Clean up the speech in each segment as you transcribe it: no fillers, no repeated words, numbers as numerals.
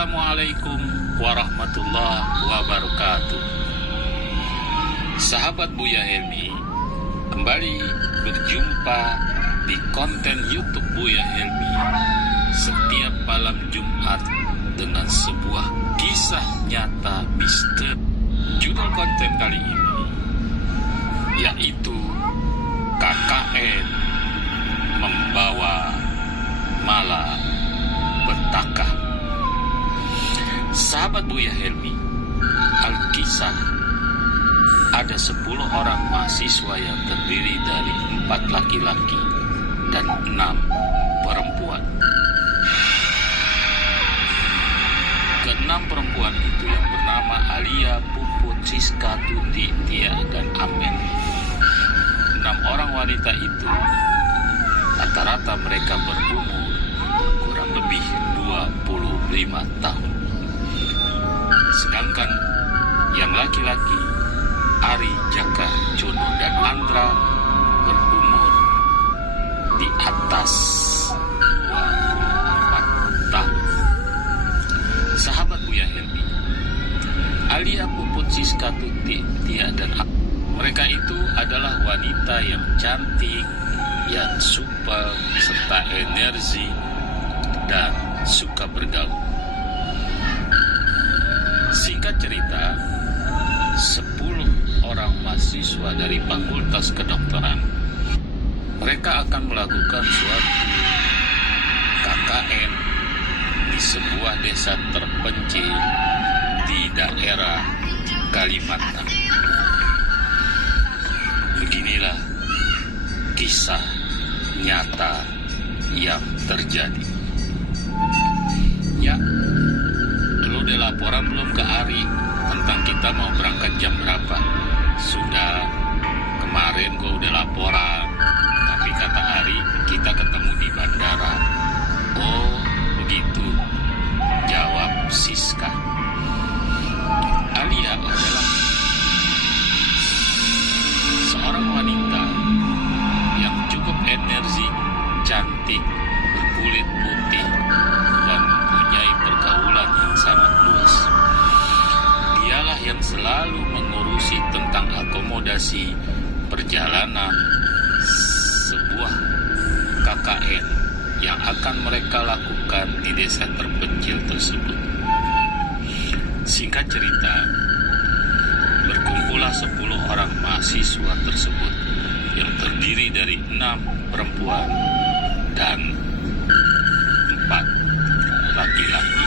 Assalamualaikum warahmatullahi wabarakatuh. Sahabat Buya Helmi, kembali berjumpa di konten YouTube Buya Helmi setiap malam Jumat dengan sebuah kisah nyata misteri. Judul konten kali ini yaitu KKN membawa malapetaka. Sahabat Buya Helmi, Alkisah, ada 10 orang mahasiswa yang terdiri dari 4 laki-laki dan 6 perempuan. Ke-6 perempuan itu yang bernama Alia, Puput, Siska, Tuti, Tia, dan Amen. 6 orang wanita itu rata-rata mereka berumur kurang lebih 25 tahun. Sedangkan yang laki-laki Ari, Jaka, Jono, dan Andra berumur di atas 24 tahun. Sahabat Buya Helmi, Alia, Puput, Siska, Tuti, Tia, dan mereka itu adalah wanita yang cantik, yang supel, serta energi, dan suka bergaul. Singkat cerita, 10 orang mahasiswa dari Fakultas Kedokteran, mereka akan melakukan suatu KKN di sebuah desa terpencil di daerah Kalimantan. Beginilah kisah nyata yang terjadi. Ya, lu udah laporan belum ke Ari tentang kita mau berangkat jam berapa? Sudah, kemarin gua udah laporan, tapi kata Ari kita ketemu di bandara. Oh begitu, jawab Siska. Alia adalah seorang wanita yang cukup energi, cantik, berkulit putih, dan mempunyai pergaulan yang sangat luas. Dialah yang selalu mengurusi tentang akomodasi perjalanan sebuah KKN yang akan mereka lakukan di desa terpencil tersebut. Singkat cerita, berkumpullah 10 orang mahasiswa tersebut yang terdiri dari 6 perempuan dan 4 laki-laki.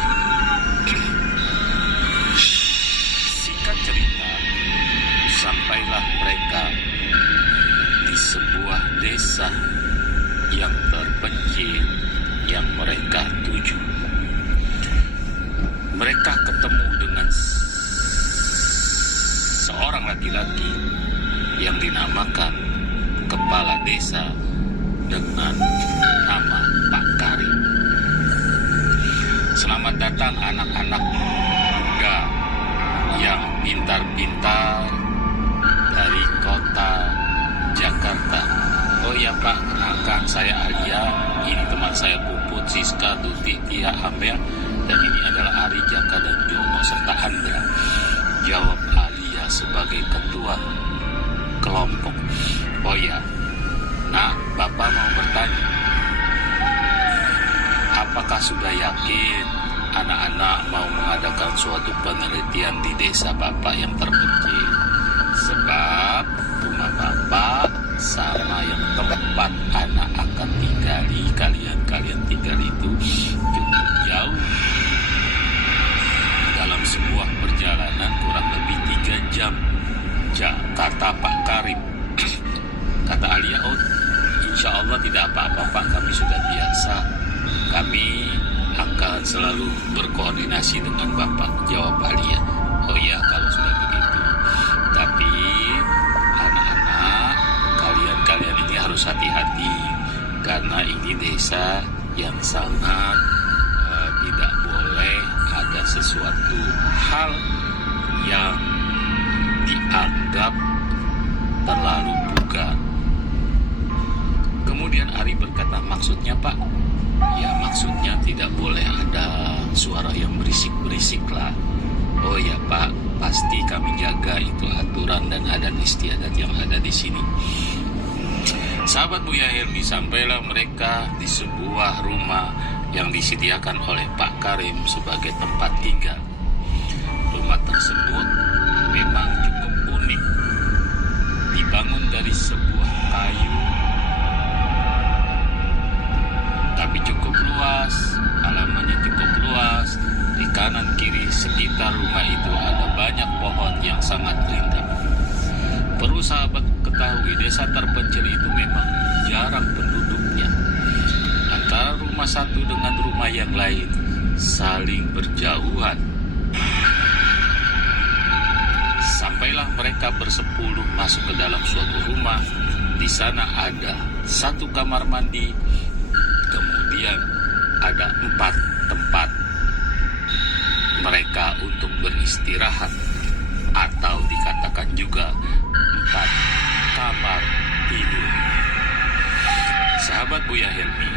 Singkat cerita, sampailah mereka di sebuah desa yang terpencil yang mereka tuju. Mereka ketemu dengan seorang laki-laki yang dinamakan kepala desa dengan nama Pak Karim. Selamat datang anak-anak muda yang pintar-pintar dari kota Jakarta. Oh ya Pak, kenalkan saya Alia, ini teman saya Puput, Siska, Tuti, Tia, Amel, dan ini adalah Ari, Jaka, dan Jono, serta Andra. Jawab Alia sebagai ketua kelompok. Oh ya, nah Bapak mau bertanya, apakah sudah yakin anak-anak mau mengadakan suatu penelitian di desa Bapak yang terpencil? Sebab rumah Bapak sama yang tempat anak akan tinggali, kalian tinggal itu cukup jauh. Dalam sebuah perjalanan kurang lebih 3 jam, kata Pak Karim. Kata Alia, oh insya Allah tidak apa-apa Pak, kami sudah biasa. Kami akan selalu berkoordinasi dengan Bapak, jawab Alia. Oh iya kalau sudah begitu, tapi anak-anak kalian ini harus hati-hati karena ini desa yang sangat tidak boleh ada sesuatu hal yang dianggap terlalu bugar. Kemudian Ari berkata, maksudnya Pak? Ya maksudnya tidak boleh ada suara yang berisik-berisik lah. Oh ya Pak, pasti kami jaga itu aturan dan adat istiadat yang ada di sini. Sahabat Buya Helmi, sampailah mereka di sebuah rumah yang disediakan oleh Pak Karim sebagai tempat tinggal. Rumah tersebut memang cukup unik. Dibangun dari sebuah kayu, tapi cukup luas, halamannya cukup luas. Di kanan kiri sekitar rumah itu ada banyak pohon yang sangat rindang. Perlu sahabat ketahui, desa terpencil itu memang jarang penduduknya. Antara rumah satu dengan rumah yang lain saling berjauhan. Sampailah mereka bersepuluh masuk ke dalam suatu rumah. Di sana ada satu kamar mandi, kemudian ada 4 tempat mereka untuk beristirahat, atau dikatakan juga 4 kamar tidur. Sahabat Buya Helmi,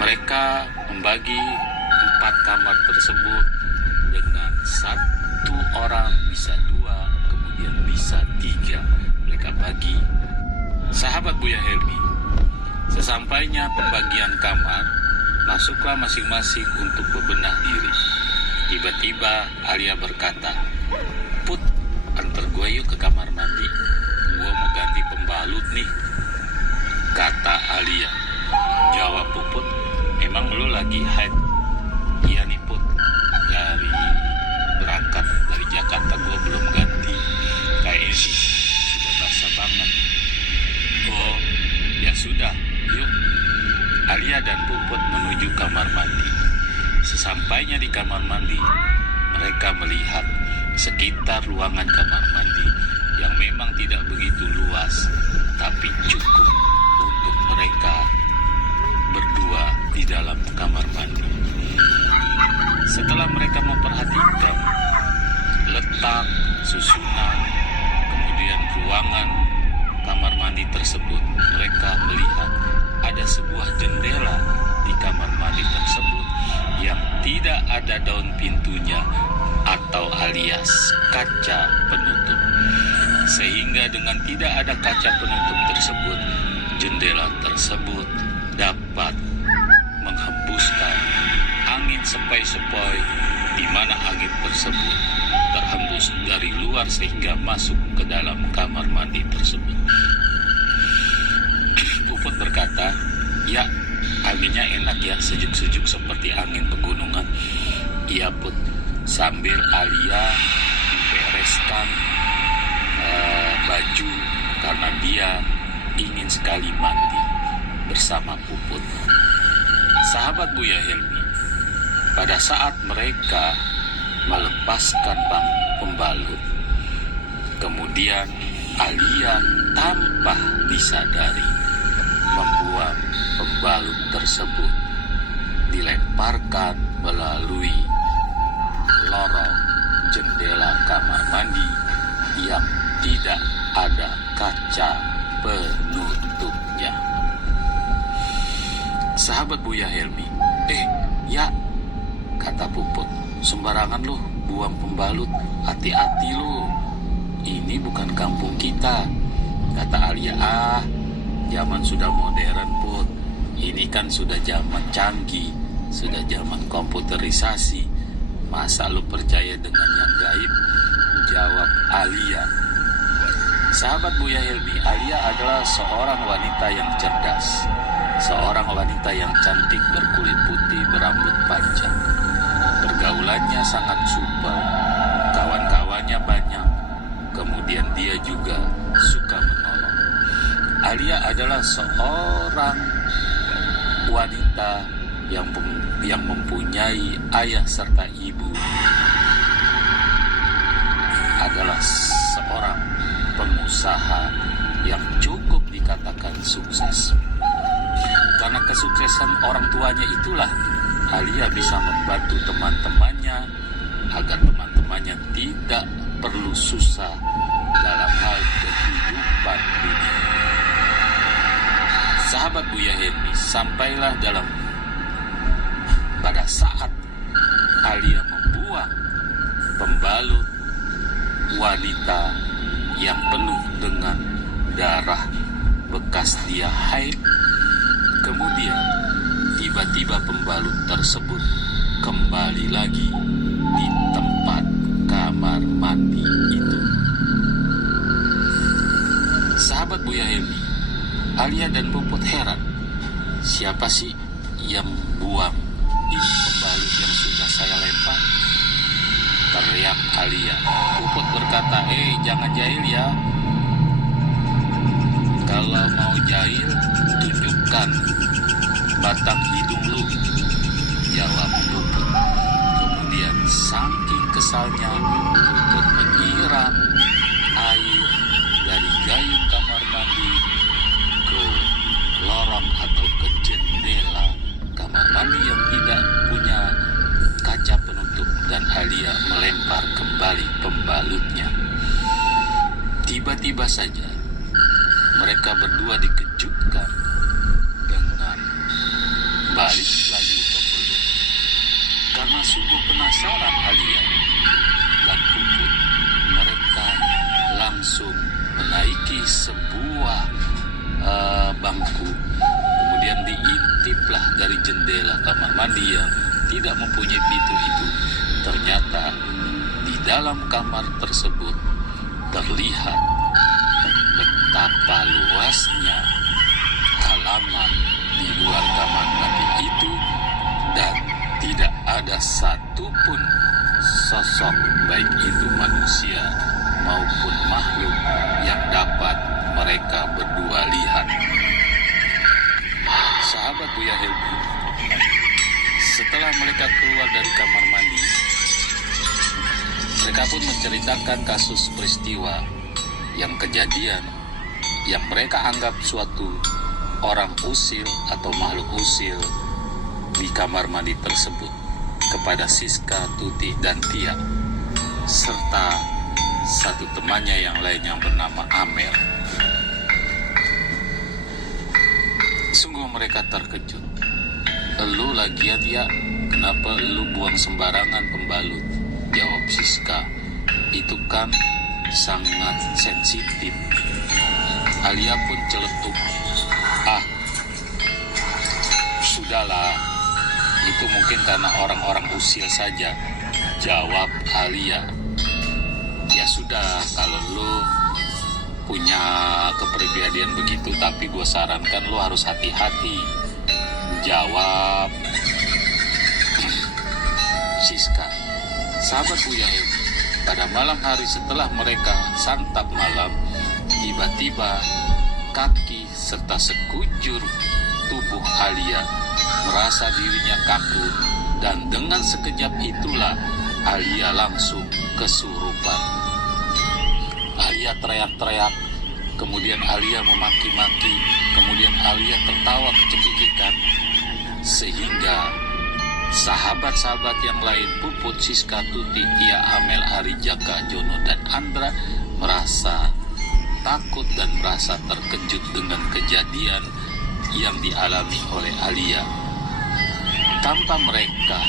mereka membagi 4 kamar tersebut dengan 1 orang, bisa 2, kemudian bisa 3. Mereka bagi. Sahabat Buya Helmi, sesampainya pembagian kamar, masuklah masing-masing untuk bebenah diri. Tiba-tiba Alia berkata, "Put, antar gue yuk ke kamar mandi. Gue mau ganti pembalut nih," kata Alia. Jawab Puput, "Emang lu lagi haid?" "Iya nih Put, dari berangkat dari Jakarta gue belum ganti. Kayaknya sih sudah basah banget." "Oh, ya sudah, yuk." Alia dan Puput menuju kamar mandi. Sesampainya di kamar mandi, mereka melihat sekitar ruangan kamar mandi yang memang tidak begitu luas, tapi cukup untuk mereka berdua di dalam kamar mandi. Setelah mereka memperhatikan letak, susunan, kemudian ruangan kamar mandi tersebut, mereka melihat ada sebuah jendela di kamar mandi tersebut yang tidak ada daun pintunya atau alias kaca penutup. Sehingga dengan tidak ada kaca penutup tersebut, jendela tersebut dapat menghembuskan angin sepoi-sepoi, di mana angin tersebut terhembus dari luar sehingga masuk ke dalam kamar mandi tersebut. Puput berkata, "Ya, anginnya enak ya, sejuk-sejuk seperti angin pegunungan." "Iya Put," sambil Alia membereskan baju karena dia ingin sekali mandi bersama Puput. Sahabat Buya Helmi, pada saat mereka melepaskan pembalut, kemudian Alia tanpa disadari membuang pembalut tersebut, dilemparkan melalui lorong jendela kamar mandi yang tidak ada kaca penutupnya. Sahabat Buya Helmi, "Ya," kata Puput, "sembarangan lu buang pembalut, hati-hati lu. Ini bukan kampung kita." Kata Alia, "Zaman sudah modern Put, ini kan sudah zaman canggih, sudah zaman komputerisasi. Masa lu percaya dengan yang gaib?" Jawab Alia. Sahabat Buya Helmi, Alia adalah seorang wanita yang cerdas, seorang wanita yang cantik, berkulit putih, berambut panjang. Pergaulannya sangat supel, kawan-kawannya banyak, kemudian dia juga suka menolong. Alia adalah seorang wanita yang mempunyai ayah serta ibu, adalah seorang pengusaha yang cukup dikatakan sukses. Karena kesuksesan orang tuanya itulah Alia bisa membantu teman-temannya agar teman-temannya tidak perlu susah dalam hal kehidupan dunia. Sahabat Buya Helmi sampailah dalam pada saat Alia membuang pembalut wanita yang penuh dengan darah bekas dia haid. Kemudian tiba-tiba pembalut tersebut kembali lagi di tempat kamar mandi itu. Sahabat Buya Helmi, Alia dan Puput heran, siapa sih yang buang ini pembalut yang sudah saya lempar? Teriak Alia. Puput berkata, jangan jahil ya. Kalau mau jahil, tunjukkan batang hidung lu, jawab Puput. Kemudian saking kesalnya, Puput menyiram air dari gayung kamar mandi ke lorong atau ke jendela kamar mandi yang tidak punya kaca penutup, dan Alia melempar kembali pembalutnya. Tiba-tiba saja mereka berdua dikejutkan dengan balik lagi pembalut. Karena sungguh penasaran Alia dan Puput, mereka langsung menaiki sebuah bangku, kemudian diintiplah dari jendela kamar mandi yang tidak mempunyai pintu itu. Ternyata di dalam kamar tersebut terlihat betapa luasnya halaman di luar kamar mandi itu, dan tidak ada satupun sosok, baik itu manusia maupun makhluk, yang dapat mereka berdua lihat. Sahabat Buya Helmi, setelah mereka keluar dari kamar mandi, mereka pun menceritakan kasus peristiwa yang kejadian yang mereka anggap suatu orang usil atau makhluk usil di kamar mandi tersebut kepada Siska, Tuti, dan Tia, serta satu temannya yang lain yang bernama Amel. Sungguh mereka terkejut. Elu lagian ya, kenapa elu buang sembarangan pembalut? Jawab Siska. Itu kan sangat sensitif. Alia pun celetuk. Sudahlah, itu mungkin karena orang-orang usil saja, jawab Alia. Ya sudah, kalau lu punya kepribadian begitu, tapi gue sarankan lu harus hati-hati, jawab Siska. Sahabat Buya Helmi, pada malam hari setelah mereka santap malam, tiba-tiba kaki serta sekujur tubuh Alia merasa dirinya kaku, dan dengan sekejap itulah Alia langsung kesurupan. Alia teriak-teriak, kemudian Alia memaki-maki, kemudian Alia tertawa kecekikikan, sehingga sahabat-sahabat yang lain, Puput, Siska, Tuti, Tia, Amel, Ari, Jaka, Jono, dan Andra merasa takut dan merasa terkejut dengan kejadian yang dialami oleh Alia. Tanpa mereka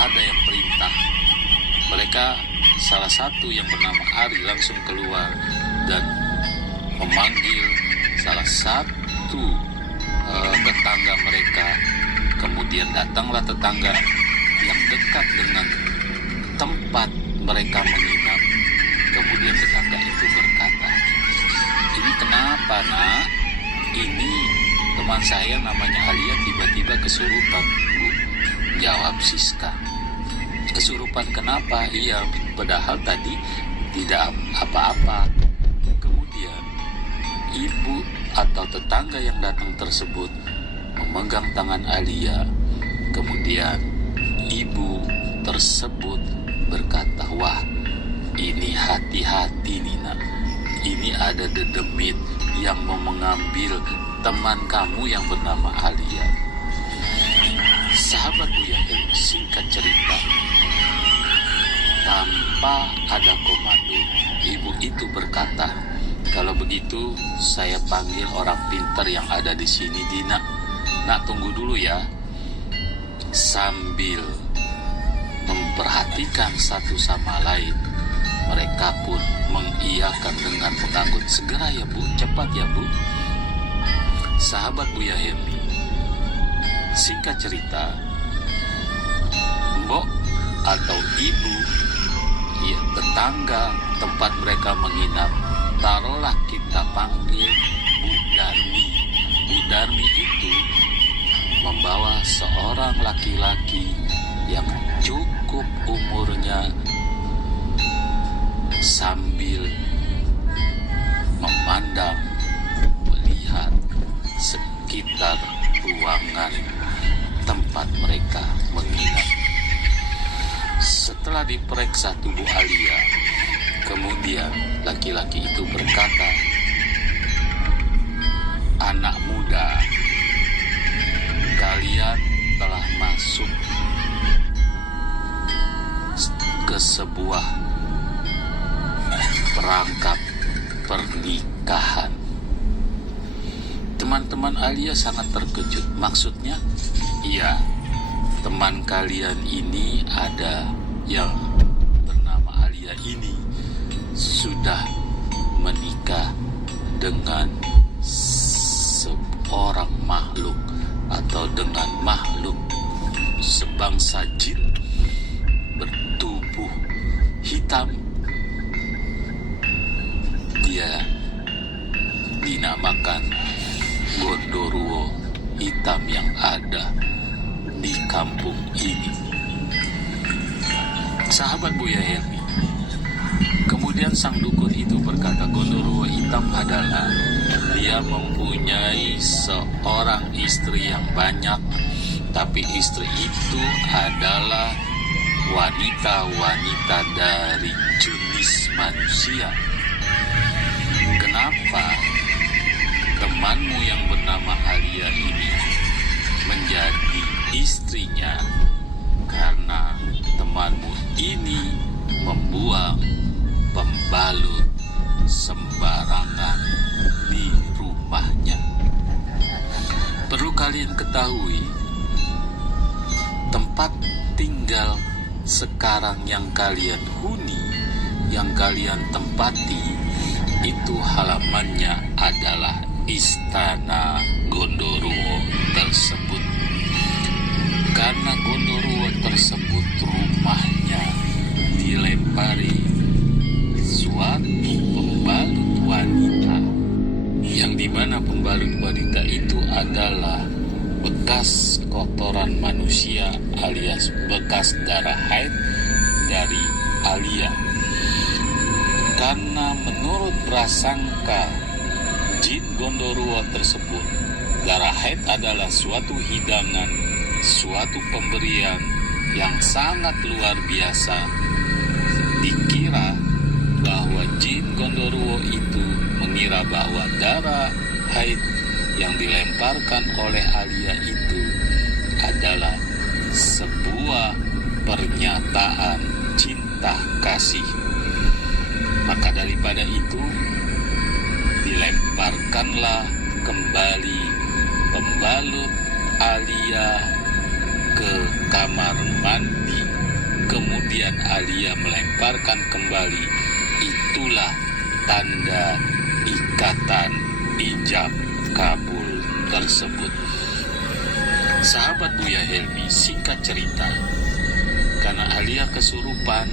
ada yang perintah, mereka salah satu yang bernama Ari langsung keluar dan memanggil salah satu tetangga mereka. Kemudian datanglah tetangga yang dekat dengan tempat mereka menginap. Kemudian tetangga itu berkata, "Ini kenapa, Nak? Ini teman saya namanya Alia tiba-tiba kesurupan, Bu," jawab Siska. "Kesurupan kenapa?" "Iya, padahal tadi tidak apa-apa." Kemudian ibu atau tetangga yang datang tersebut memegang tangan Alia. Kemudian ibu tersebut berkata, "Wah, ini hati-hati nih, Nak. Ini ada dedemit yang mau mengambil teman kamu yang bernama Alia." Sahabat Buya Helmi, singkat cerita, tanpa ada komando, ibu itu berkata, Kalau begitu, saya panggil orang pintar yang ada di sini, Dina. Nak, tunggu dulu ya. Sambil memperhatikan satu sama lain, mereka pun mengiyakan dengan mengangguk. Segera ya Bu, cepat ya Bu. Sahabat Buya Helmi, singkat cerita, mbok atau ibu, ya tetangga tempat mereka menginap, taruhlah kita panggil Bu Darmi. Bu Darmi itu membawa seorang laki-laki yang cukup umurnya, sambil memandang, melihat sekitar ruangan tempat mereka menginap. Setelah diperiksa tubuh Alia, kemudian laki-laki itu berkata, "Anak muda, kalian telah masuk ke sebuah perangkap pernikahan." Teman-teman Alia sangat terkejut. Maksudnya, iya, teman kalian ini ada yang bernama Alia ini sudah menikah dengan seorang makhluk atau dengan makhluk sebangsa jin bertubuh hitam. Dia dinamakan Gondoruo hitam yang ada di kampung ini. Sahabat Buya Helmi, kemudian sang dukun itu berkata, Gondoruo hitam adalah dia mempunyai seorang istri yang banyak, tapi istri itu adalah wanita-wanita dari jenis manusia. Kenapa temanmu yang bernama Alia ini menjadi istrinya? Karena temanmu ini membuang pembalut sembarangan di rumahnya. Perlu kalian ketahui, tempat tinggal sekarang yang kalian huni, yang kalian tempati, itu halamannya adalah istana Gondoruo tersebut. Karena Gondoruo tersebut rumahnya dilempari suatu pembalut wanita, yang dimana pembalut wanita itu adalah bekas kotoran manusia alias bekas darah haid dari Alia. Karena menurut prasangka jin Gondoruo tersebut, darah haid adalah suatu hidangan, suatu pemberian yang sangat luar biasa. Dikira bahwa jin Gondoruo itu mengira bahwa darah haid yang dilemparkan oleh Alia itu adalah sebuah pernyataan cinta kasih. Maka daripada itu, dilemparkanlah kembali pembalut Alia ke kamar mandi. Kemudian Alia melemparkan kembali. Itulah tanda ikatan ijab kabul tersebut. Sahabat Buya Helmi, singkat cerita, karena Alia kesurupan,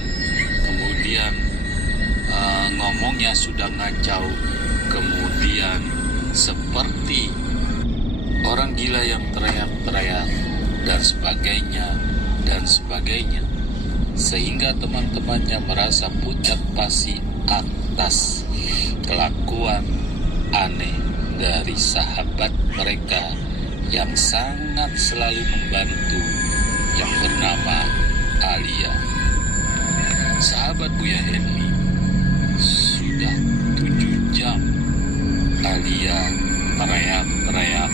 kemudian ngomongnya sudah ngacau, kemudian seperti orang gila yang teriak-teriak dan sebagainya, sehingga teman-temannya merasa pucat pasi atas kelakuan aneh dari sahabat mereka yang sangat selalu membantu, yang bernama Alia. Sahabat Buya Helmi, sudah 7 jam Alia teriak-teriak,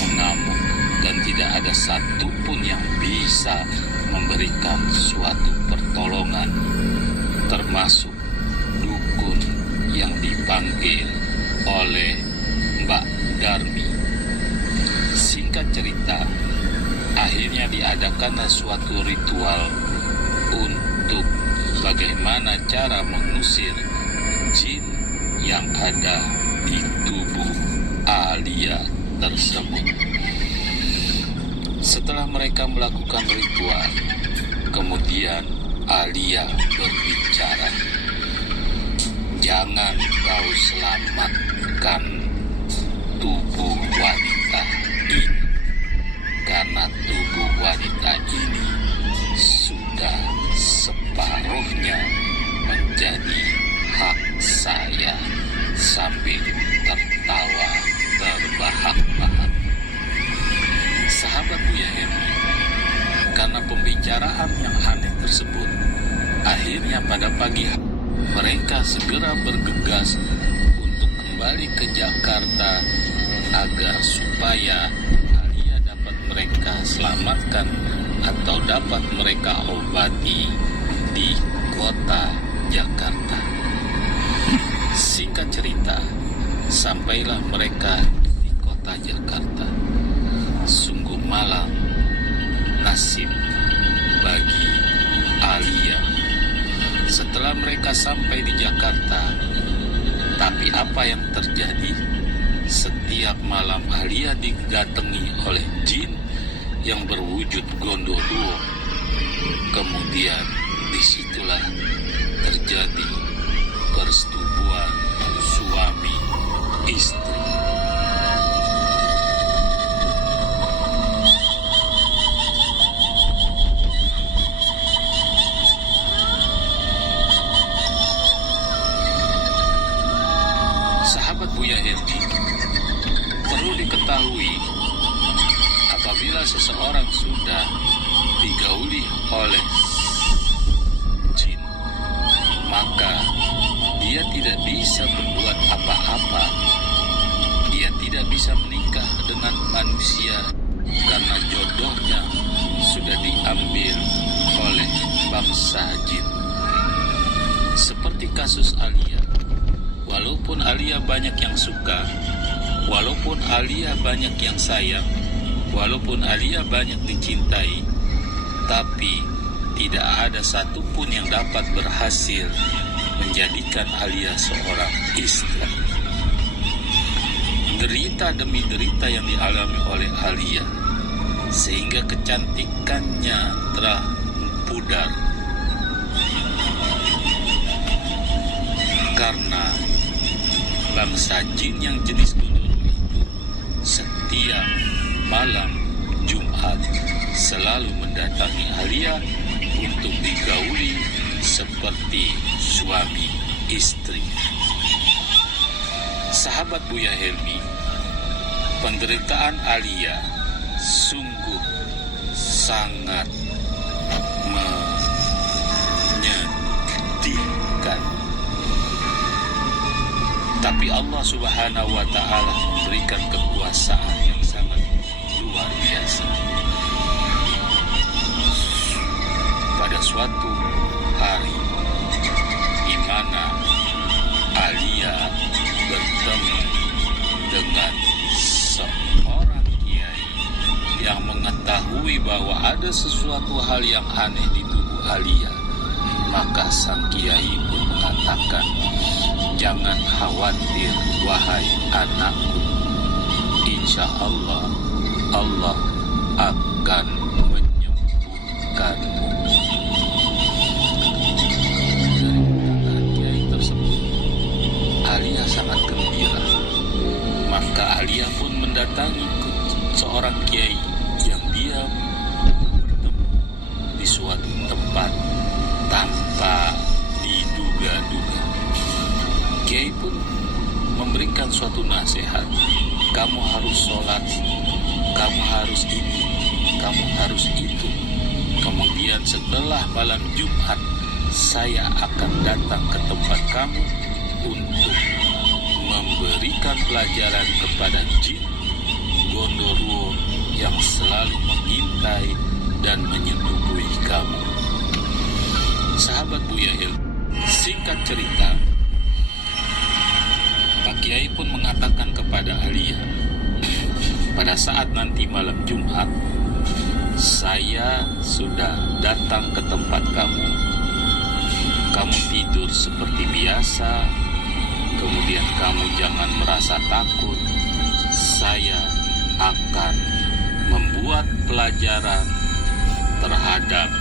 mengamuk, dan tidak ada satupun yang bisa memberikan suatu pertolongan, termasuk dukun yang dipanggil oleh Mbak Darmi. Singkat cerita, akhirnya diadakanlah suatu ritual untuk bagaimana cara mengusir jin yang ada di tubuh Alia tersebut. Setelah mereka melakukan ritual, kemudian Alia berbicara, "Jangan kau selamatkan tubuh wanita ini, karena tubuh wanita ini sudah separuhnya menjadi hak saya," sambil tertawa terbahak-bahak. Sahabat Buya Hermi, karena pembicaraan yang aneh tersebut, akhirnya pada pagi hari mereka segera bergegas untuk kembali ke Jakarta agar supaya Alia dapat mereka selamatkan atau dapat mereka obati di kota Jakarta. Singkat cerita, sampailah mereka di kota Jakarta. Sungguh malang nasib bagi Alia. Setelah mereka sampai di Jakarta, tapi apa yang terjadi? Setiap malam Alia didatangi oleh jin yang berwujud gondoruo. Kemudian disitulah terjadi persetubuhan suami istri. Sahabat Buya Hermi, perlu diketahui, apabila seseorang sudah digauli oleh jin, maka dia tidak bisa berbuat apa-apa. Dia tidak bisa menikah dengan manusia karena jodohnya sudah diambil oleh bangsa jin. Seperti kasus Alia, walaupun Alia banyak yang suka, walaupun Alia banyak yang sayang, walaupun Alia banyak dicintai, tapi tidak ada satupun yang dapat berhasil menjadikan Alia seorang istri. Derita demi derita yang dialami oleh Alia, sehingga kecantikannya telah pudar karena bangsa jin yang jenis gondoruo itu setiap malam Jumat selalu mendatangi Alia untuk digauli seperti suami istri. Sahabat Buya Hermi, penderitaan Alia sungguh sangat menyedihkan. Tapi Allah Subhanahu wa Ta'ala memberikan kekuasaan yang sangat luar biasa. Pada suatu hari di mana Alia bertemu dengan seorang kiai yang mengetahui bahwa ada sesuatu hal yang aneh di tubuh Alia, maka sang kiai pun mengatakan, "Jangan khawatir wahai anakku, insya Allah Allah akan menyembuhkanmu." Dari perkataan kiai tersebut, Alia sangat gembira. Maka Alia pun mendatangi seorang kiai yang dia bertemu di suatu tempat tanpa diduga-duga. Kiai pun memberikan suatu nasihat, "Kamu harus sholat, kamu harus ini, kamu harus itu. Kemudian setelah malam Jumat, saya akan datang ke tempat kamu untuk memberikan pelajaran kepada jin gondoruo yang selalu mengintai dan menyetubuhi kamu." Sahabat Buya Hermi, singkat cerita, Kiai pun mengatakan kepada Alia, pada saat nanti malam Jumat, saya sudah datang ke tempat kamu. Kamu tidur seperti biasa, kemudian kamu jangan merasa takut. Saya akan membuat pelajaran terhadap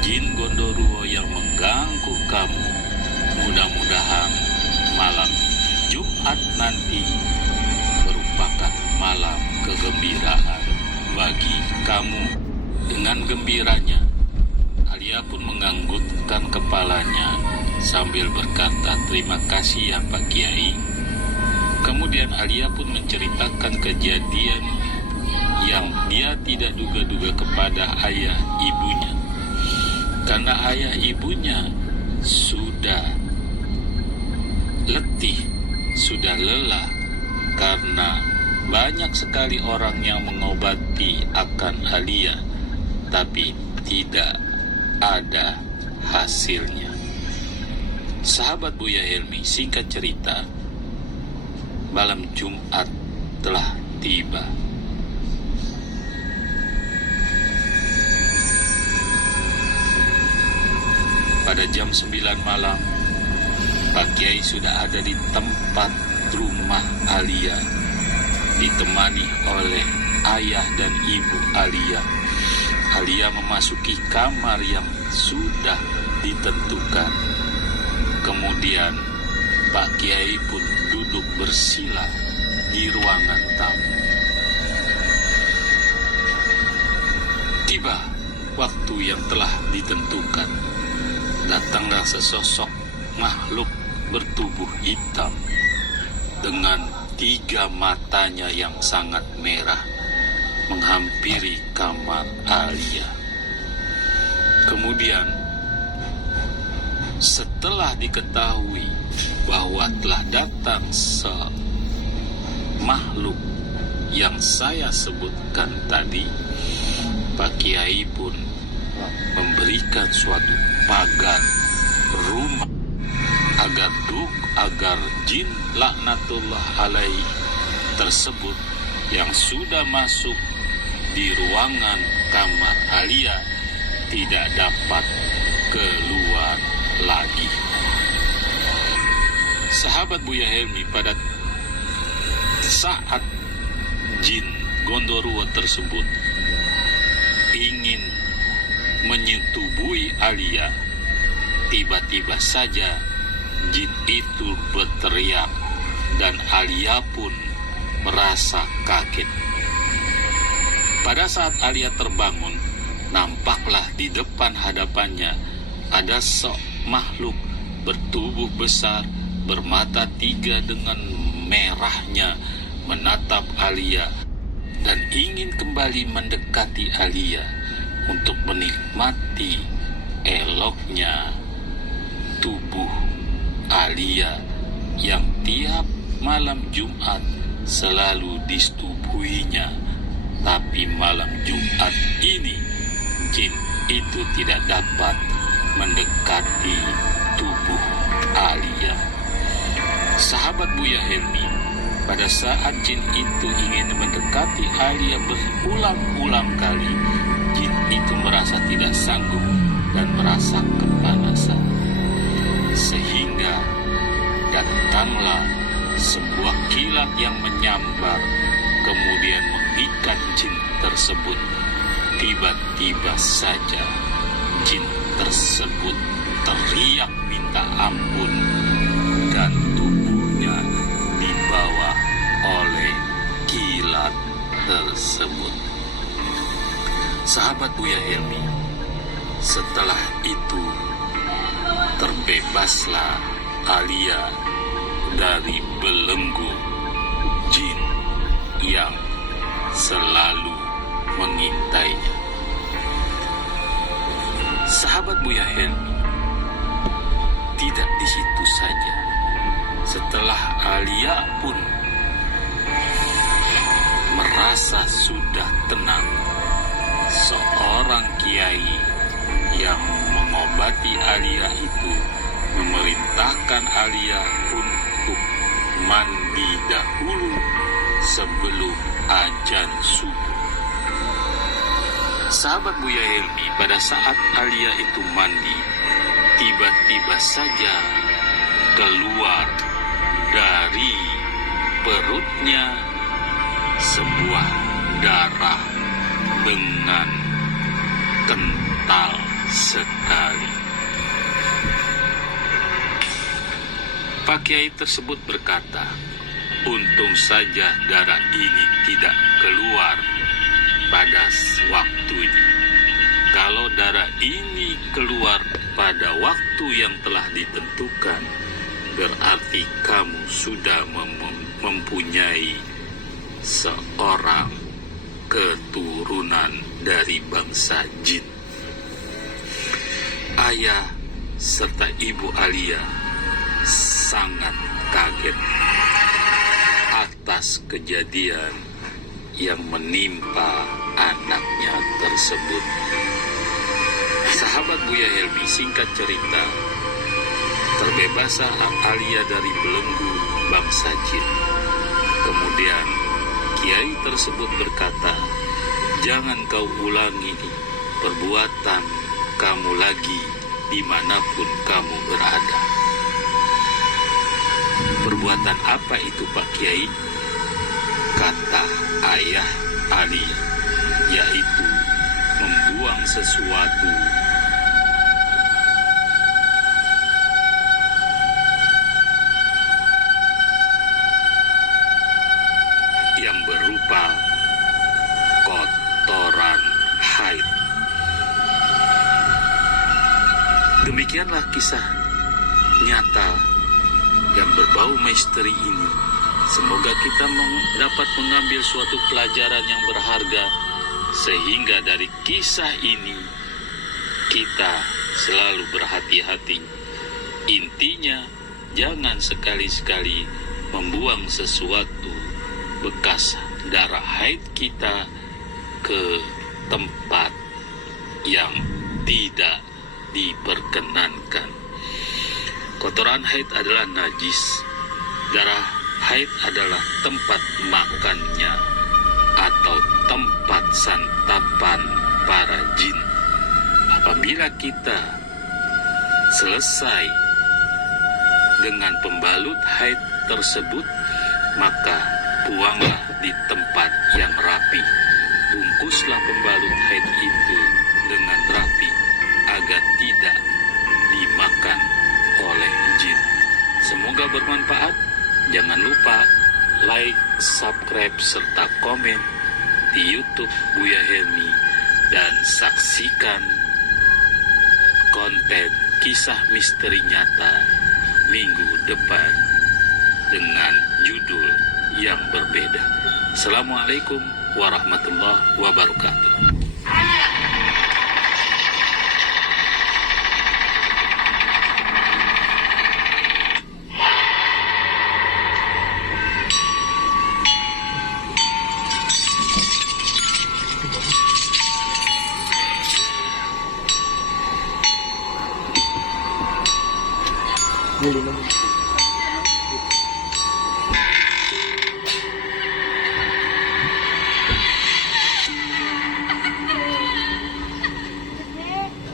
jin Gondoruo yang mengganggu kamu. Mudah-mudahan malam Jumat nanti merupakan malam kegembiraan bagi kamu. Dengan gembiranya, Alia pun menganggukkan kepalanya sambil berkata, terima kasih ya Pak Kiai. Kemudian Alia pun menceritakan kejadian yang dia tidak duga-duga kepada ayah ibunya. Karena ayah ibunya sudah letih, sudah lelah karena banyak sekali orang yang mengobati akan Alia, tapi tidak ada hasilnya. Sahabat Buya Helmi, singkat cerita, malam Jumat telah tiba. Pada jam 9 malam, Pak Kiai sudah ada di tempat rumah Alia, ditemani oleh ayah dan ibu Alia. Alia memasuki kamar yang sudah ditentukan. Kemudian Pak Kiai pun duduk bersila di ruangan tamu. Tiba waktu yang telah ditentukan. Datanglah sesosok makhluk bertubuh hitam dengan 3 matanya yang sangat merah menghampiri kamar Alia. Kemudian setelah diketahui bahwa telah datang makhluk yang saya sebutkan tadi, Pak Kiai pun memberikan suatu pagar rumah agar jin laknatullah alaih tersebut yang sudah masuk di ruangan kamar Alia tidak dapat keluar lagi. Sahabat Buya Helmi, pada saat jin Gondoruo tersebut ingin menyetubuhi Alia, tiba-tiba saja jin itu berteriak dan Alia pun merasa kaget. Pada saat Alia terbangun, nampaklah di depan hadapannya ada makhluk bertubuh besar, bermata 3 dengan merahnya menatap Alia dan ingin kembali mendekati Alia untuk menikmati eloknya tubuh Alia yang tiap malam Jumat selalu disetubuhinya. Tapi malam Jumat ini jin itu tidak dapat mendekati tubuh Alia. Sahabat Buya Helmi, pada saat jin itu ingin mendekati Alia berulang-ulang kali, jin itu merasa tidak sanggup dan merasa kepanasan. Sehingga datanglah sebuah kilat yang menyambar, kemudian mengikat jin tersebut. Tiba-tiba saja jin tersebut teriak minta ampun dan tubuhnya dibawa oleh kilat tersebut. Sahabat Buya Helmi, setelah itu terbebaslah Alia dari belenggu jin yang selalu mengintainya. Sahabat Buya Helmi, tidak di situ saja. Setelah Alia pun merasa sudah tenang, seorang kiai yang mengobati Alia itu memerintahkan Alia untuk mandi dahulu sebelum azan subuh. Sahabat Buya Helmi, pada saat Alia itu mandi, tiba-tiba saja keluar dari perutnya sebuah darah dengan kental sekali. Pak Kiai tersebut berkata, untung saja darah ini tidak keluar pada waktunya. Kalau darah ini keluar pada waktu yang telah ditentukan, berarti kamu sudah mempunyai seorang keturunan dari bangsa jin. Ayah serta ibu Alia sangat kaget atas kejadian yang menimpa anaknya tersebut. Sahabat Buya Helmi, singkat cerita, terbebaslah Alia dari belenggu bangsa jin. Kemudian Kiai tersebut berkata, jangan kau ulangi perbuatan kamu lagi dimanapun kamu berada. Perbuatan apa itu Pak Kiai? Kata ayah Alia, yaitu membuang sesuatu yang berupa kotoran haid. Demikianlah kisah nyata yang berbau misteri ini. Semoga kita dapat mengambil suatu pelajaran yang berharga, sehingga dari kisah ini kita selalu berhati-hati. Intinya, jangan sekali-sekali membuang sesuatu bekas darah haid kita ke tempat yang tidak diperkenankan. Kotoran haid adalah najis. Darah haid adalah tempat makannya atau tempat santapan para jin. Apabila kita selesai dengan pembalut haid tersebut, maka buanglah di tempat yang rapi. Bungkuslah pembalut haid itu dengan rapi agar tidak dimakan oleh jin. Semoga bermanfaat. Jangan lupa like, subscribe, serta komen di YouTube Buya Helmi, dan saksikan konten kisah misteri nyata minggu depan dengan judul yang berbeda. Assalamualaikum warahmatullahi wabarakatuh. Ini 5 menit.